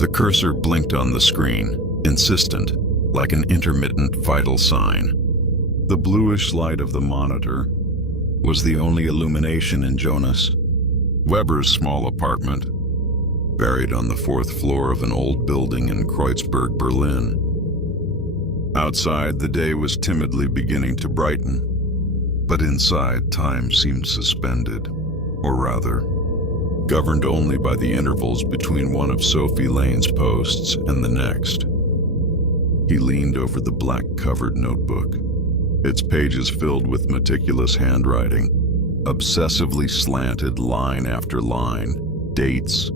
The cursor blinked on the screen, insistent, like an intermittent vital sign. The bluish light of the monitor was the only illumination in Jonas Weber's small apartment, buried on the 4th floor of an old building in Kreuzberg, Berlin. Outside, the day was timidly beginning to brighten, but inside, time seemed suspended, or rather, governed only by the intervals between one of Sophie Lane's posts and the next. He leaned over the black-covered notebook, its pages filled with meticulous handwriting, obsessively slanted line after line, dates,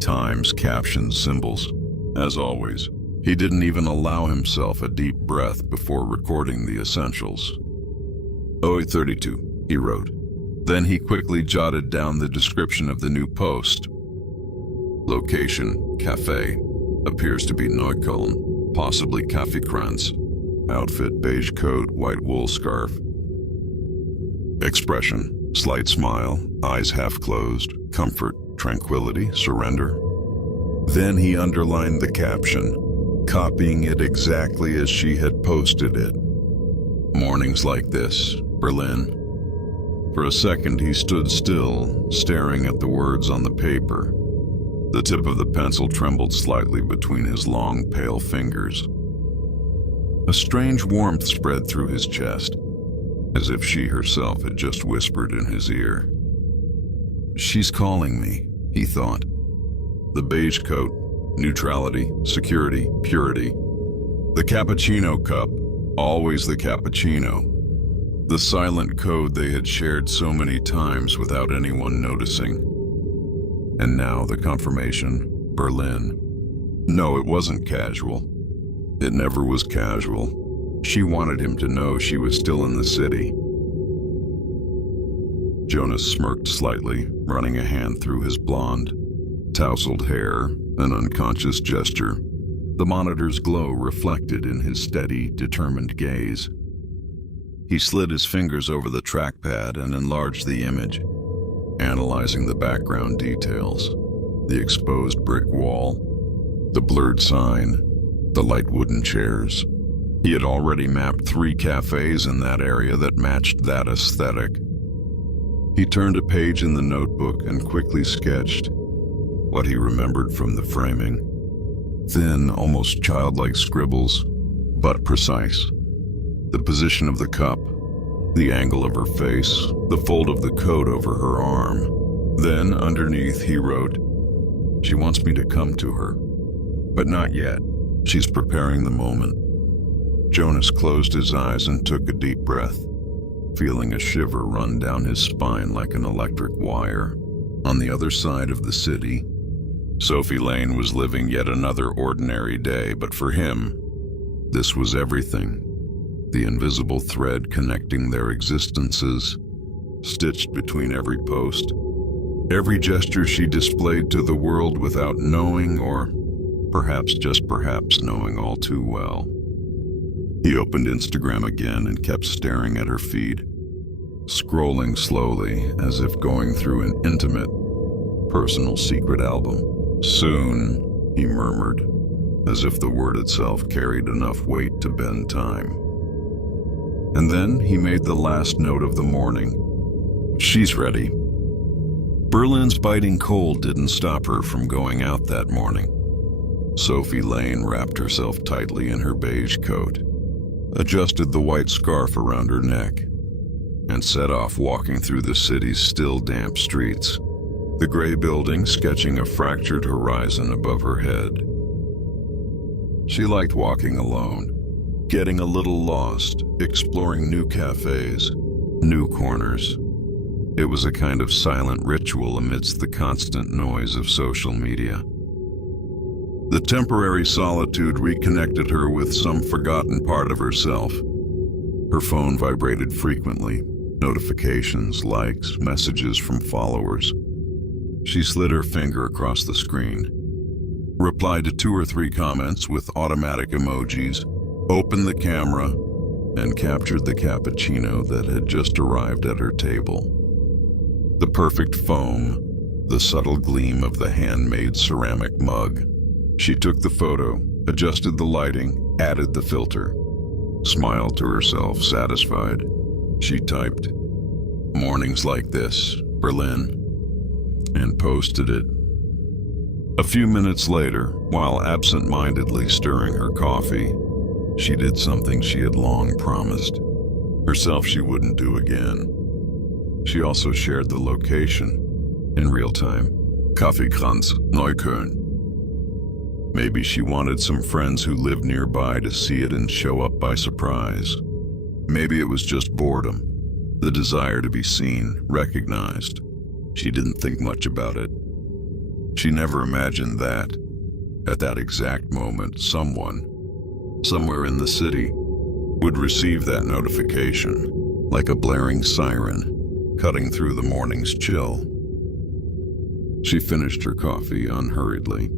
times, captions, symbols. As always, he didn't even allow himself a deep breath before recording the essentials. 0832, he wrote. Then he quickly jotted down the description of the new post. Location, cafe. Appears to be Neukölln, possibly Kaffeekranz. Outfit, beige coat, white wool scarf. Expression, slight smile, eyes half closed, comfort, tranquility, surrender. Then he underlined the caption, copying it exactly as she had posted it. Mornings like this, Berlin. For a second he stood still, staring at the words on the paper. The tip of the pencil trembled slightly between his long, pale fingers. A strange warmth spread through his chest, as if she herself had just whispered in his ear. She's calling me, he thought. The beige coat, neutrality, security, purity. The cappuccino cup, always the cappuccino. The silent code they had shared so many times without anyone noticing. And now the confirmation, Berlin. No, it wasn't casual. It never was casual. She wanted him to know she was still in the city. Jonas smirked slightly, running a hand through his blonde, tousled hair, an unconscious gesture. The monitor's glow reflected in his steady, determined gaze. He slid his fingers over the trackpad and enlarged the image, analyzing the background details. The exposed brick wall, the blurred sign, the light wooden chairs. He had already mapped 3 cafes in that area that matched that aesthetic. He turned a page in the notebook and quickly sketched what he remembered from the framing. Thin, almost childlike scribbles, but precise. The position of the cup, the angle of her face, the fold of the coat over her arm. Then, underneath, he wrote, "She wants me to come to her, but not yet. She's preparing the moment." Jonas closed his eyes and took a deep breath, feeling a shiver run down his spine like an electric wire. On the other side of the city, Sophie Lane was living yet another ordinary day, but for him, this was everything. The invisible thread connecting their existences, stitched between every post, every gesture she displayed to the world without knowing, or perhaps just perhaps knowing all too well. He opened Instagram again and kept staring at her feed, scrolling slowly as if going through an intimate, personal secret album. "Soon," he murmured, as if the word itself carried enough weight to bend time. And then he made the last note of the morning. "She's ready." Berlin's biting cold didn't stop her from going out that morning. Sophie Lane wrapped herself tightly in her beige coat, adjusted the white scarf around her neck, and set off walking through the city's still damp streets, the gray building sketching a fractured horizon above her head. She liked walking alone, getting a little lost, exploring new cafes, new corners. It was a kind of silent ritual amidst the constant noise of social media. The temporary solitude reconnected her with some forgotten part of herself. Her phone vibrated frequently, notifications, likes, messages from followers. She slid her finger across the screen, replied to 2 or 3 comments with automatic emojis, opened the camera, and captured the cappuccino that had just arrived at her table. The perfect foam, the subtle gleam of the handmade ceramic mug, She took the photo, adjusted the lighting, added the filter, smiled to herself, satisfied. She typed, "Mornings like this, Berlin," and posted it. A few minutes later, while absent-mindedly stirring her coffee, she did something she had long promised herself she wouldn't do again. She also shared the location, in real time, Kaffeekranz, Neukölln. Maybe she wanted some friends who lived nearby to see it and show up by surprise. Maybe it was just boredom, the desire to be seen, recognized. She didn't think much about it. She never imagined that, at that exact moment, someone, somewhere in the city, would receive that notification, like a blaring siren, cutting through the morning's chill. She finished her coffee unhurriedly,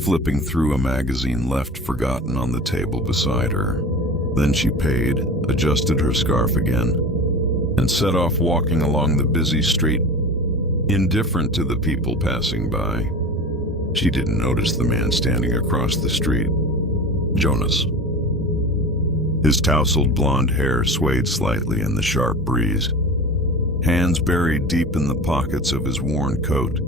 flipping through a magazine left forgotten on the table beside her. Then she paid, adjusted her scarf again, and set off walking along the busy street, indifferent to the people passing by. She didn't notice the man standing across the street, Jonas. His tousled blonde hair swayed slightly in the sharp breeze, hands buried deep in the pockets of his worn coat,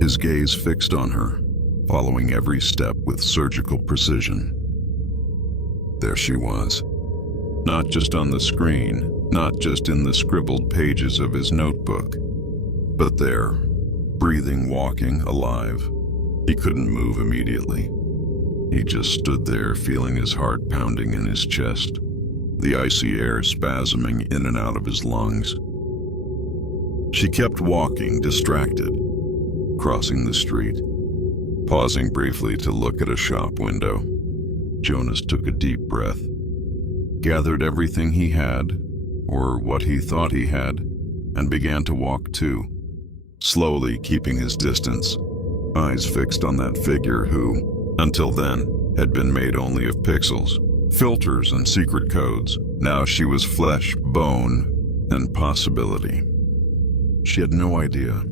his gaze fixed on her, following every step with surgical precision. There she was, not just on the screen, not just in the scribbled pages of his notebook, but there, breathing, walking, alive. He couldn't move immediately. He just stood there, feeling his heart pounding in his chest, the icy air spasming in and out of his lungs. She kept walking, distracted, crossing the street, pausing briefly to look at a shop window. Jonas took a deep breath, gathered everything he had, or what he thought he had, and began to walk too, slowly keeping his distance, eyes fixed on that figure who, until then, had been made only of pixels, filters, and secret codes. Now she was flesh, bone, and possibility. She had no idea,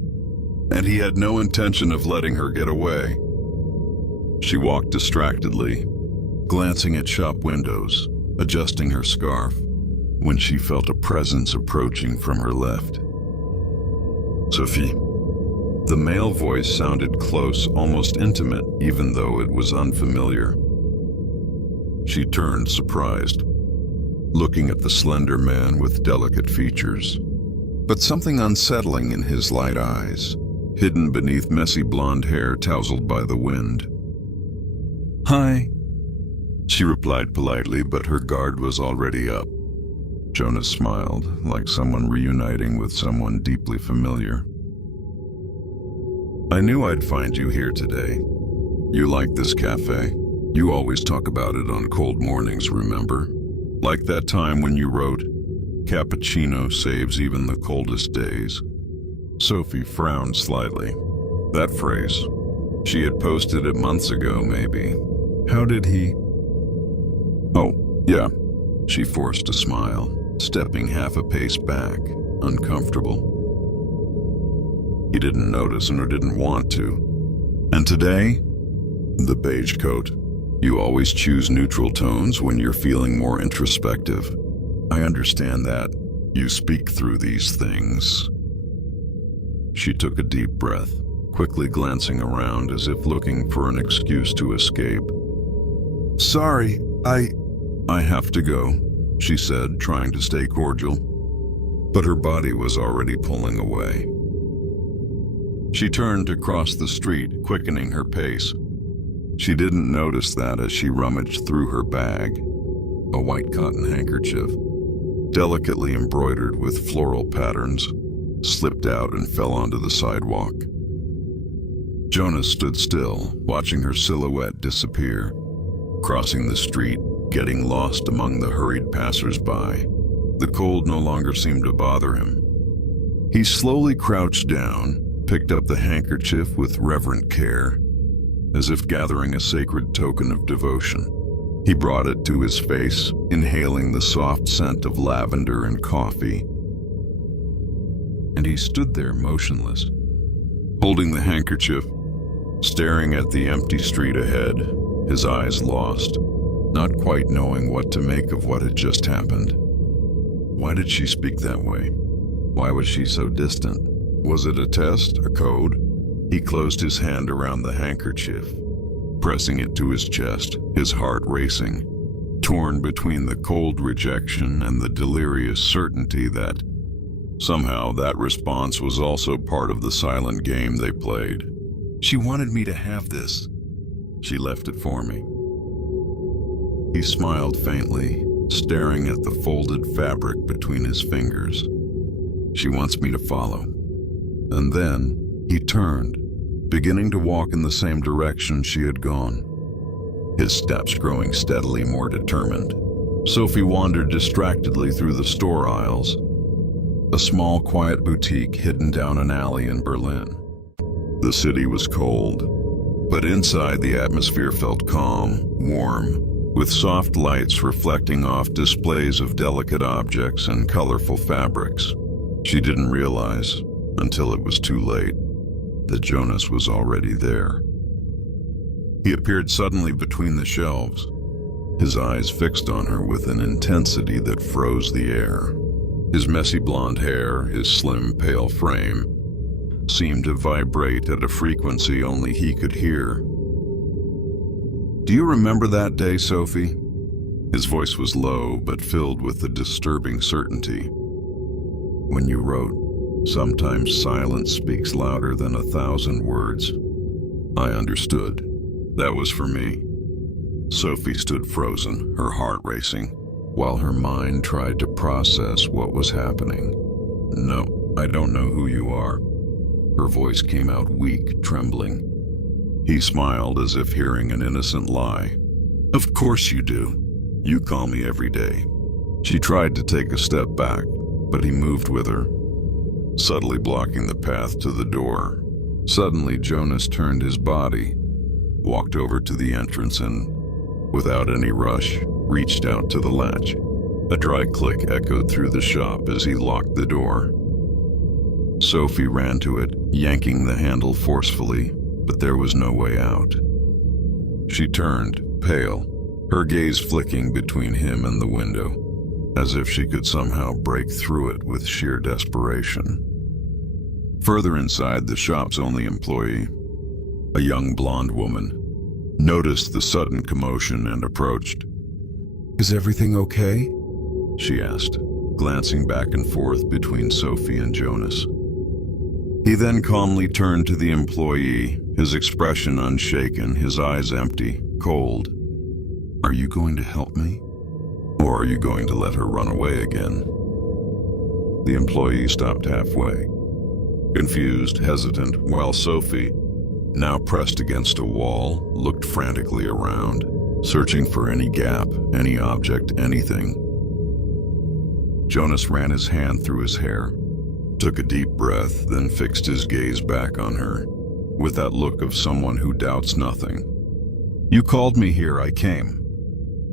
and he had no intention of letting her get away. She walked distractedly, glancing at shop windows, adjusting her scarf, when she felt a presence approaching from her left. Sophie. The male voice sounded close, almost intimate, even though it was unfamiliar. She turned, surprised, looking at the slender man with delicate features, but something unsettling in his light eyes, hidden beneath messy blonde hair tousled by the wind. "Hi," she replied politely, but her guard was already up. Jonas smiled, like someone reuniting with someone deeply familiar. "I knew I'd find you here today. You like this cafe? You always talk about it on cold mornings, remember? Like that time when you wrote, 'Cappuccino saves even the coldest days.'" Sophie frowned slightly. That phrase, she had posted it months ago, maybe. How did he? "Oh, yeah." She forced a smile, stepping half a pace back, uncomfortable. He didn't notice or didn't want to. "And today?" "The beige coat. You always choose neutral tones when you're feeling more introspective. I understand that. You speak through these things." She took a deep breath, quickly glancing around as if looking for an excuse to escape. "Sorry, I have to go," she said, trying to stay cordial, but her body was already pulling away. She turned to cross the street, quickening her pace. She didn't notice that as she rummaged through her bag, a white cotton handkerchief, delicately embroidered with floral patterns, slipped out and fell onto the sidewalk. Jonas stood still, watching her silhouette disappear, crossing the street, getting lost among the hurried passers-by. The cold no longer seemed to bother him. He slowly crouched down, picked up the handkerchief with reverent care, as if gathering a sacred token of devotion. He brought it to his face, inhaling the soft scent of lavender and coffee. And he stood there motionless, holding the handkerchief, staring at the empty street ahead, his eyes lost, not quite knowing what to make of what had just happened. Why did she speak that way? Why was she so distant? Was it a test, a code? He closed his hand around the handkerchief, pressing it to his chest, his heart racing, torn between the cold rejection and the delirious certainty that somehow that response was also part of the silent game they played. She wanted me to have this. She left it for me. He smiled faintly, staring at the folded fabric between his fingers. She wants me to follow. And then he turned, beginning to walk in the same direction she had gone, his steps growing steadily more determined. Sophie wandered distractedly through the store aisles, a small, quiet boutique hidden down an alley in Berlin. The city was cold, but inside the atmosphere felt calm, warm, with soft lights reflecting off displays of delicate objects and colorful fabrics. She didn't realize, until it was too late, that Jonas was already there. He appeared suddenly between the shelves, his eyes fixed on her with an intensity that froze the air. His messy blonde hair, his slim, pale frame, seemed to vibrate at a frequency only he could hear. "Do you remember that day, Sophie?" His voice was low, but filled with the disturbing certainty. "When you wrote, 'Sometimes silence speaks louder than 1,000 words.' I understood. That was for me." Sophie stood frozen, her heart racing, while her mind tried to process what was happening. "No, I don't know who you are." Her voice came out weak, trembling. He smiled as if hearing an innocent lie. "Of course you do. You call me every day." She tried to take a step back, but he moved with her, subtly blocking the path to the door. Suddenly, Jonas turned his body, walked over to the entrance and, without any rush, reached out to the latch. A dry click echoed through the shop as he locked the door. Sophie ran to it, yanking the handle forcefully, but there was no way out. She turned, pale, her gaze flicking between him and the window, as if she could somehow break through it with sheer desperation. Further inside, the shop's only employee, a young blonde woman, noticed the sudden commotion and approached. "Is everything okay?" she asked, glancing back and forth between Sophie and Jonas. He then calmly turned to the employee, his expression unshaken, his eyes empty, cold. "Are you going to help me? Or are you going to let her run away again?" The employee stopped halfway, confused, hesitant, while Sophie, now pressed against a wall, looked frantically around, searching for any gap, any object, anything. Jonas ran his hand through his hair, took a deep breath, then fixed his gaze back on her, with that look of someone who doubts nothing. "You called me here, I came."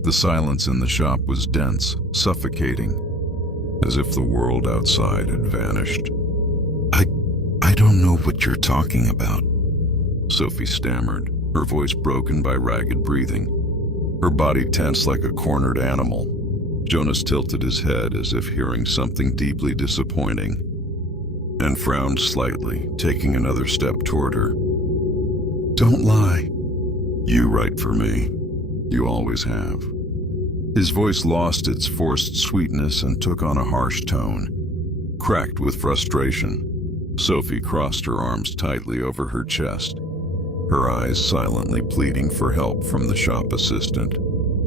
The silence in the shop was dense, suffocating, as if the world outside had vanished. I don't know what you're talking about," Sophie stammered, her voice broken by ragged breathing, her body tense like a cornered animal. Jonas tilted his head as if hearing something deeply disappointing, and frowned slightly, taking another step toward her. "Don't lie. You write for me. You always have." His voice lost its forced sweetness and took on a harsh tone, cracked with frustration. Sophie crossed her arms tightly over her chest, her eyes silently pleading for help from the shop assistant,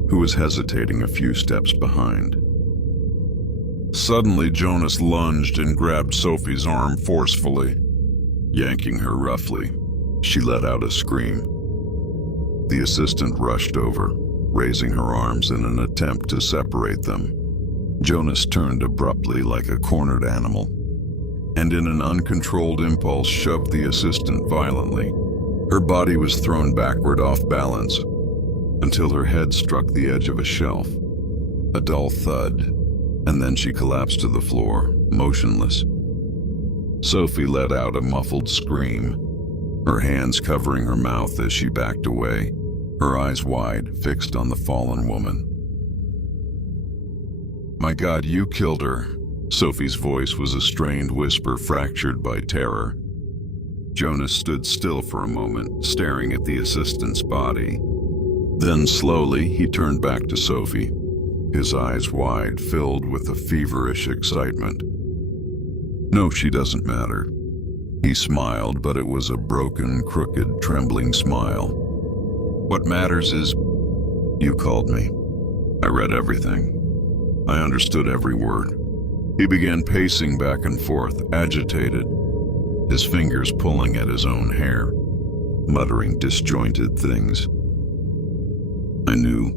who was hesitating a few steps behind. Suddenly, Jonas lunged and grabbed Sophie's arm forcefully, yanking her roughly. She let out a scream. The assistant rushed over, raising her arms in an attempt to separate them. Jonas turned abruptly like a cornered animal, and in an uncontrolled impulse shoved the assistant violently. Her body was thrown backward off balance, until her head struck the edge of a shelf. A dull thud, and then she collapsed to the floor, motionless. Sophie let out a muffled scream, her hands covering her mouth as she backed away, her eyes wide, fixed on the fallen woman. "My God, you killed her." Sophie's voice was a strained whisper fractured by terror. Jonas stood still for a moment, staring at the assistant's body. Then slowly, he turned back to Sophie, his eyes wide, filled with a feverish excitement. "No, she doesn't matter." He smiled, but it was a broken, crooked, trembling smile. "What matters is, you called me. I read everything. I understood every word." He began pacing back and forth, agitated, his fingers pulling at his own hair, muttering disjointed things. "I knew.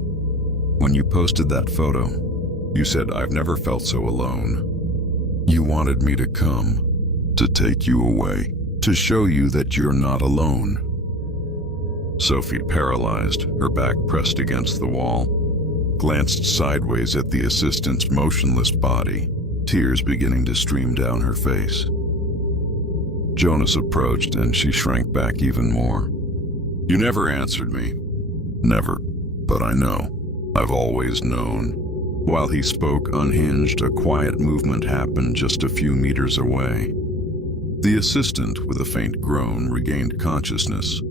When you posted that photo, you said, 'I've never felt so alone.' You wanted me to come, to take you away, to show you that you're not alone." Sophie, paralyzed, her back pressed against the wall, glanced sideways at the assistant's motionless body, tears beginning to stream down her face. Jonas approached and she shrank back even more. "You never answered me." "Never, but I know. I've always known." While he spoke unhinged, a quiet movement happened just a few meters away. The assistant, with a faint groan, regained consciousness.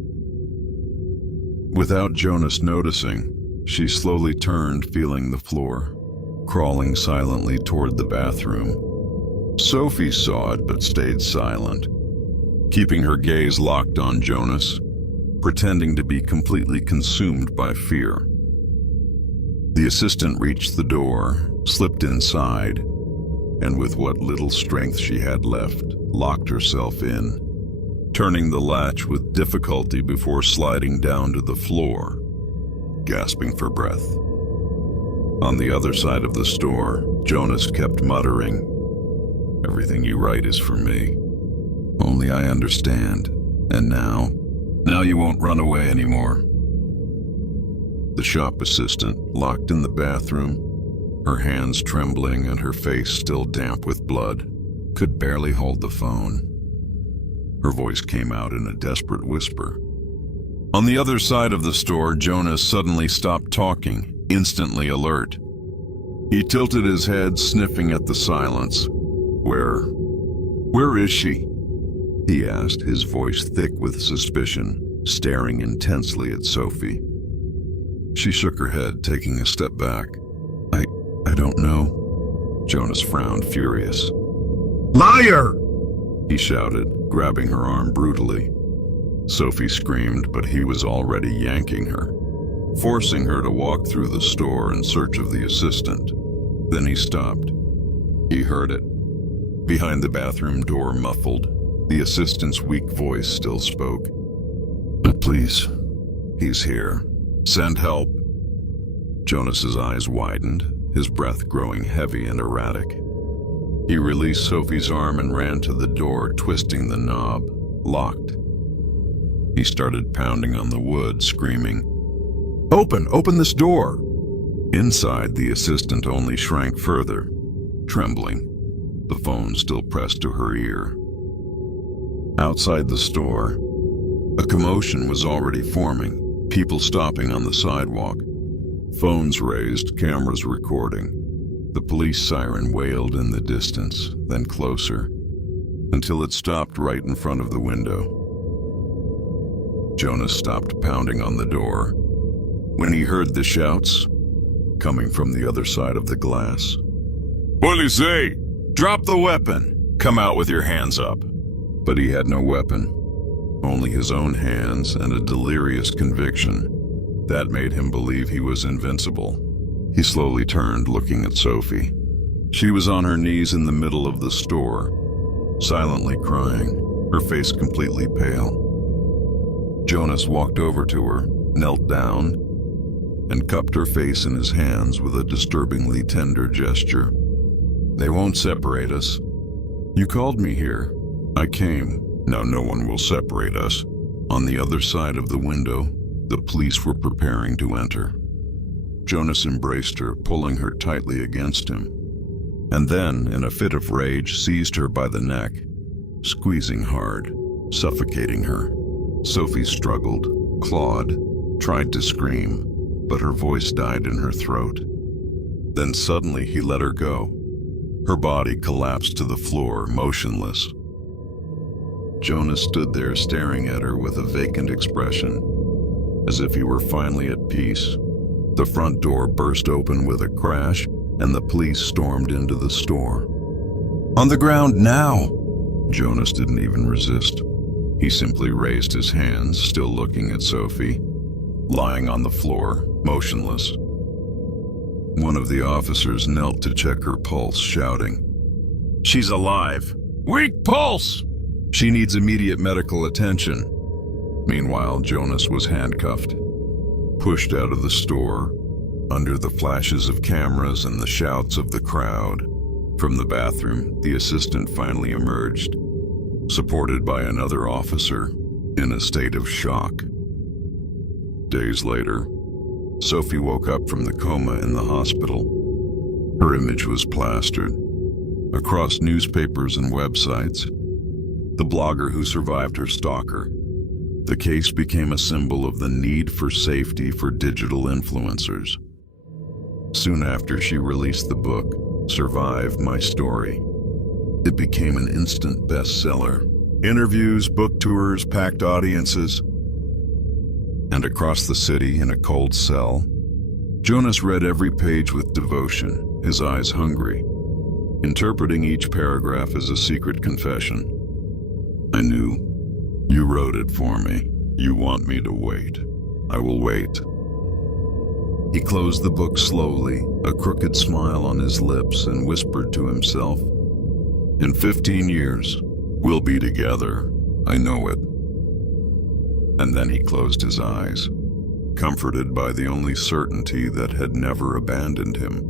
Without Jonas noticing, she slowly turned, feeling the floor, crawling silently toward the bathroom. Sophie saw it but stayed silent, keeping her gaze locked on Jonas, pretending to be completely consumed by fear. The assistant reached the door, slipped inside, and with what little strength she had left, locked herself in, turning the latch with difficulty before sliding down to the floor, gasping for breath. On the other side of the store, Jonas kept muttering, "Everything you write is for me. Only I understand. And now you won't run away anymore." The shop assistant, locked in the bathroom, her hands trembling and her face still damp with blood, could barely hold the phone. Her voice came out in a desperate whisper. On the other side of the store, Jonas suddenly stopped talking, instantly alert. He tilted his head, sniffing at the silence. Where is she?" he asked, his voice thick with suspicion, staring intensely at Sophie. She shook her head, taking a step back. I don't know." Jonas frowned, furious. "Liar!" he shouted, grabbing her arm brutally. Sophie screamed, but he was already yanking her, forcing her to walk through the store in search of the assistant. Then he stopped. He heard it. Behind the bathroom door, muffled, the assistant's weak voice still spoke. "Please, he's here. Send help." Jonas's eyes widened, his breath growing heavy and erratic. He released Sophie's arm and ran to the door, twisting the knob, locked. He started pounding on the wood, screaming, Open this door!" Inside, the assistant only shrank further, trembling, the phone still pressed to her ear. Outside the store, a commotion was already forming, people stopping on the sidewalk, phones raised, cameras recording. The police siren wailed in the distance, then closer, until it stopped right in front of the window. Jonas stopped pounding on the door when he heard the shouts coming from the other side of the glass. "Police! Drop the weapon! Come out with your hands up!" But he had no weapon, only his own hands and a delirious conviction that made him believe he was invincible. He slowly turned, looking at Sophie. She was on her knees in the middle of the store, silently crying, her face completely pale. Jonas walked over to her, knelt down, and cupped her face in his hands with a disturbingly tender gesture. "They won't separate us. You called me here. I came. Now no one will separate us." On the other side of the window, the police were preparing to enter. Jonas embraced her, pulling her tightly against him, and then, in a fit of rage, seized her by the neck, squeezing hard, suffocating her. Sophie struggled, clawed, tried to scream, but her voice died in her throat. Then suddenly he let her go. Her body collapsed to the floor, motionless. Jonas stood there staring at her with a vacant expression, as if he were finally at peace. The front door burst open with a crash, and the police stormed into the store. "On the ground now!" Jonas didn't even resist. He simply raised his hands, still looking at Sophie, lying on the floor, motionless. One of the officers knelt to check her pulse, shouting, "She's alive! Weak pulse! She needs immediate medical attention." Meanwhile, Jonas was handcuffed, pushed out of the store, under the flashes of cameras and the shouts of the crowd. From the bathroom, the assistant finally emerged, supported by another officer, in a state of shock. Days later, Sophie woke up from the coma in the hospital. Her image was plastered across newspapers and websites. The blogger who survived her stalker. The case became a symbol of the need for safety for digital influencers. Soon after she released the book, Survive My Story, it became an instant bestseller. Interviews, book tours, packed audiences. And across the city, in a cold cell, Jonas read every page with devotion, his eyes hungry, interpreting each paragraph as a secret confession. "I knew. You wrote it for me. You want me to wait. I will wait." He closed the book slowly, a crooked smile on his lips, and whispered to himself, "In 15 years, we'll be together. I know it." And then he closed his eyes, comforted by the only certainty that had never abandoned him.